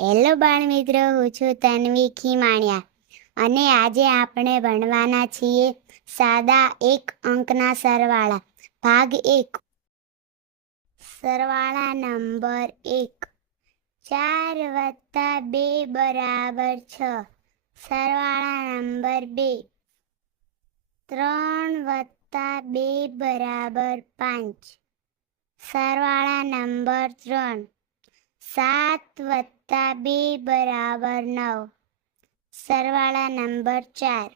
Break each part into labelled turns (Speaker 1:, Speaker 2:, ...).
Speaker 1: Hello બાળ મિત્રો, હું છું તન્વી ખીમાણિયા અને આજે આપણે ભણવાના છીએ સાદા એક અંકના સરવાળા. ભાગ એક. સરવાળા નંબર એક. ચાર વત્તા બે બરાબર છ. સરવાળા નંબર બે. ત્રણ વત્તા બે બરાબર પાંચ. સરવાળા નંબર ત્રણ. સાત વત્તા બે બરાબર નવ. સરવાળા નંબર ચાર.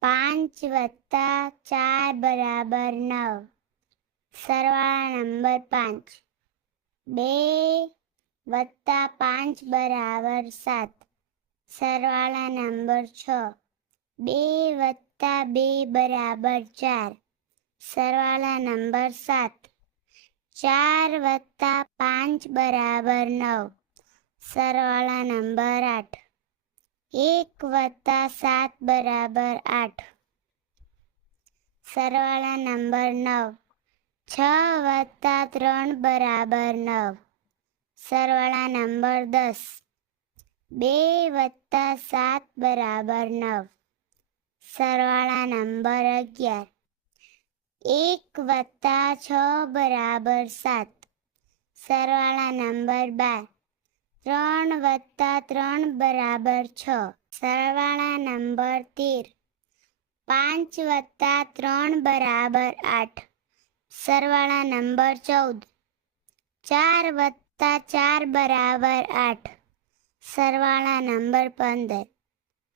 Speaker 1: પાંચ વત્તા ચાર બરાબર નવ. સરવાળા નંબર પાંચ. બે વત્તા પાંચ બરાબર સાત. સરવાળા નંબર છ. બે વત્તા બે બરાબર ચાર. સરવાળા નંબર સાત. ચાર વત્તા પાંચ બરાબર નવ. સરવાળા નંબર આઠ. એક વત્તા સાત બરાબર આઠ. સરવાળા નંબર નવ. છ વત્તા ત્રણ બરાબર નવ. સરવાળા નંબર દસ. બે વત્તા સાત બરાબર નવ. સરવાળા નંબર અગિયાર. એક વત્તા છ બરાબર સાત. સરવાળા નંબર બાર. ત્રણ વત્તા ત્રણ બરાબર છ. સરવાળા નંબર તેર. પાંચ વત્તા ત્રણ બરાબર આઠ. સરવાળા નંબર ચૌદ. ચાર વત્તા ચાર બરાબર આઠ. સરવાળા નંબર પંદર.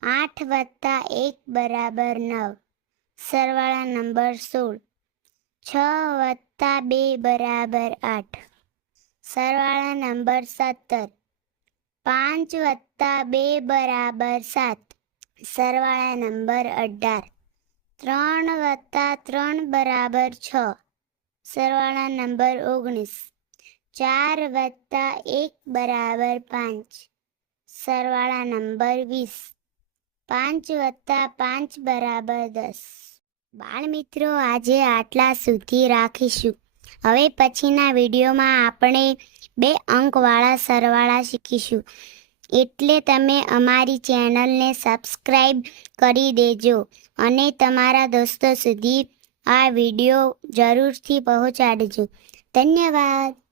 Speaker 1: આઠ વત્તા એક બરાબર નવ. સરવાળા નંબર સોળ. છ વત્તા બે બરાબર આઠ. સરવાળા નંબર સત્તર. પાંચ વત્તા બે બરાબર સાત. સરવાળા નંબર અઢાર. ત્રણ વત્તા ત્રણ બરાબર છ. સરવાળા નંબર ઓગણીસ. ચાર વત્તા એક બરાબર પાંચ. સરવાળા નંબર વીસ. પાંચ વત્તા પાંચ બરાબર દસ. બાળ મિત્રો આજે આટલા સુધી રાખીશું. હવે પછીના વિડીયોમાં આપણે બે અંકવાળા સરવાળા શીખીશું. એટલે તમે અમારી ચેનલને સબસ્ક્રાઈબ કરી દેજો અને તમારા દોસ્તો સુધી આ વીડિયો જરૂરથી પહોંચાડજો. ધન્યવાદ.